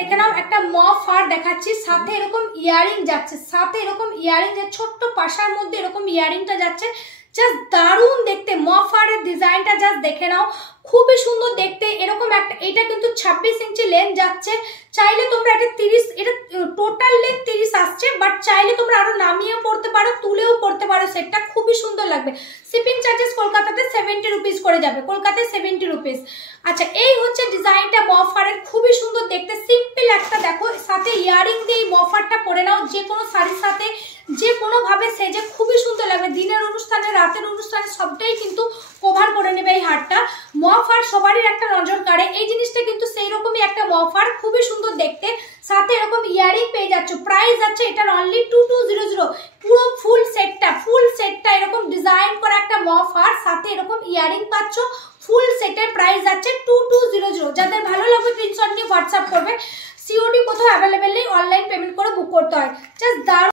দেখে নাও, একটা মফ হার দেখাচ্ছি, সাথে এরকম ইয়ারিং যাচ্ছে, সাথে এরকম ইয়ারিং যে ছোট্ট পাশার মধ্যে এরকম ইয়ারিংটা যাচ্ছে, জাস্ট দারুণ দেখতে। মফ হারের ডিজাইনটা জাস্ট দেখে নাও, খুবই সুন্দর দেখতে। এরকম একটা, এটা কিন্তু 26 ইঞ্চি লেন্থ যাচ্ছে, চাইলে তোমরা এটা 30, এটা টোটাল লেন্থ 30 আসছে, বাট চাইলে তোমরা আরো নামিয়ে পড়তে পারো, তুলেও পড়তে পারো, সেটটা খুবই সুন্দর লাগবে। শিপিং চার্জেস কলকাতাতে 70 রুপিস করে যাবে, কলকাতায় 70 রুপিস। আচ্ছা, এই হচ্ছে ডিজাইনটা মফ হারের, খুবই সুন্দর দেখতে, সিম্পল একটা। দেখো সাথে ইয়ারিং দিয়ে মফ হারটা পরে নাও, যে কোনো শাড়ির সাথে যে কোনো ভাবে সেজে খুবই সুন্দর লাগবে। দিনের অনুষ্ঠানে, রাতের অনুষ্ঠানে সবটাই কিন্তু কভার করে নেবে এই হারটা। মফ হার সবারই একটা নজর কাড়ে, এই জিনিসটা কিন্তু সেই রকমই একটা মফ হার, খুবই সুন্দর দেখতে। সাথে এরকম ইয়ারিং পেয়ে যাচ্ছ, প্রাইস আছে এটার অনলি 2200। পুরো ফুল সেটটা এরকম ডিজাইন করা একটা মফ হার, সাথে এরকম ইয়ারিং পাচ্ছ। ফুল সেটের প্রাইস আছে 2200। যাদের ভালো লাগবে স্ক্রিনশট নিয়ে হোয়াটসঅ্যাপ করবে। সিওডি কোথাও অ্যাভেলেবেল নেই, অনলাইন পেমেন্ট করে বুক করতে হয়। জাস্ট দারুণ।